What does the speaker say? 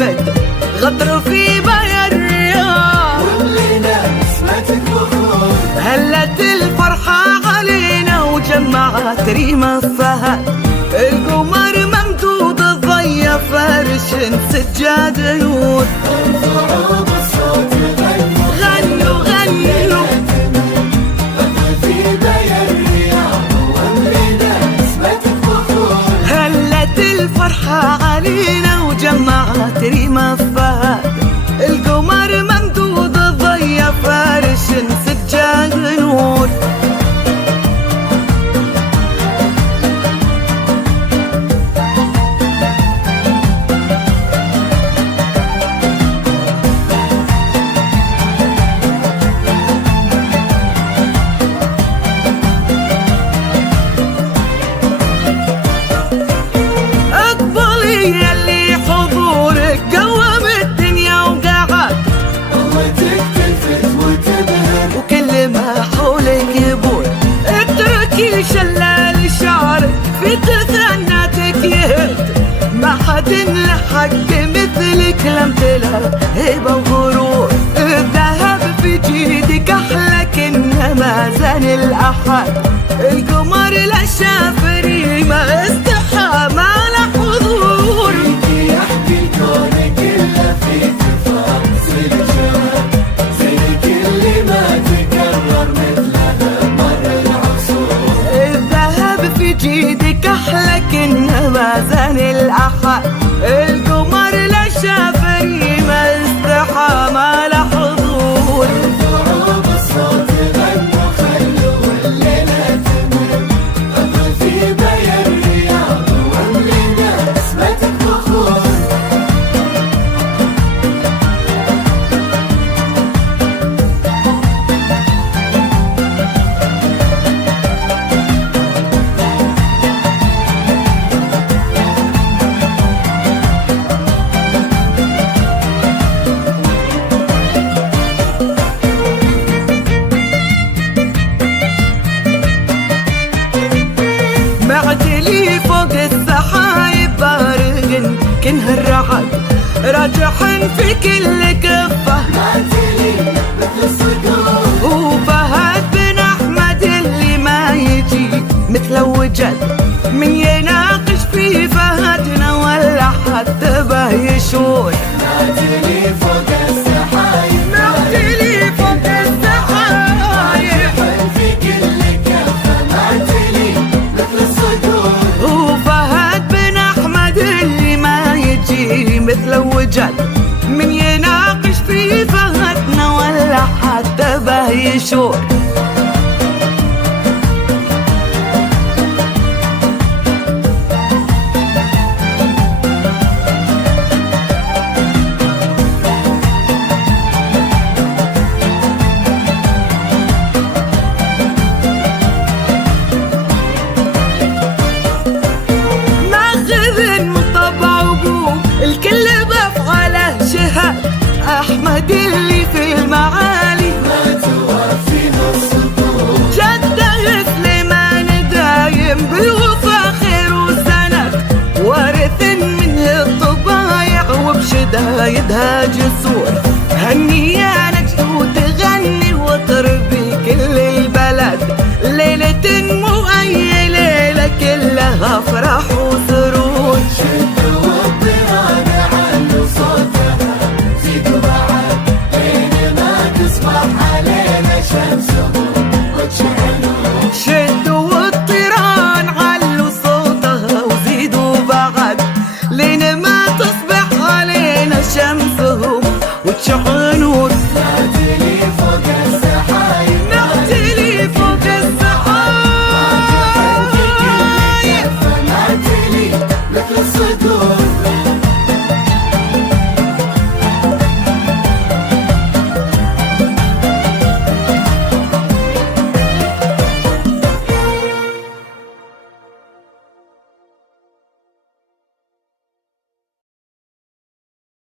يعتمد غدر في بايا الرياض، ولينا نسمتك بخور. هلت الفرحة علينا وجمعت ريم الفهد، القمر ممدود الضيا فرش سجاد نور. ارفعوا بالصوت غنوا غنوا في بايا الرياض، ولينا نسمتك بخور. هلت الفرحة علينا وجمعت ريم الفهد، القمر ممدود الضيا فرش سجاد نور. يلي حضورك قوم الدنيا وقعد، قوتك تلفت وتبهر، وكل ما حولك يبور. اتركي شلال شعرك في تثناتك يهد، ما حد لحق مثلك لم تلها هيبة وغرور. الذهب في جيدك أحلى كأنما زان الأحد، القمر لا شاف ريمة استحى ما له حضور. يحكي الكون كله في تفاصيل الجمال، زيك اللي ما تكرر مثلها مر العصور. الذهب في جيدك أحلى كأنما زان الأحد، القمر لا شاف ريمة استحى ما له حضور. ارفعوا بالصوت غنوا خلوا الليلة تمر، أطل في بايا الرياض، ولينا اسمتك بخور. معتلي فوق السحايب بارق كنه الرعد، راجح في كل كفة معتلي مثل الصقور، وفهد بن أحمد اللي ما يجي مثله وجد. من يناقش في فهدنا ولا حتى به يشور. معتلي فوق السحايب، معتلي فوق السحايب في كل كفة، معتلي مثل الصقور، وفهد بن أحمد اللي ما يجي مثله وجد. من يناقش في فهدنا ولا حتى به يشور. ماخذ من طبع ابوه الكل بافعاله شهاد، احمد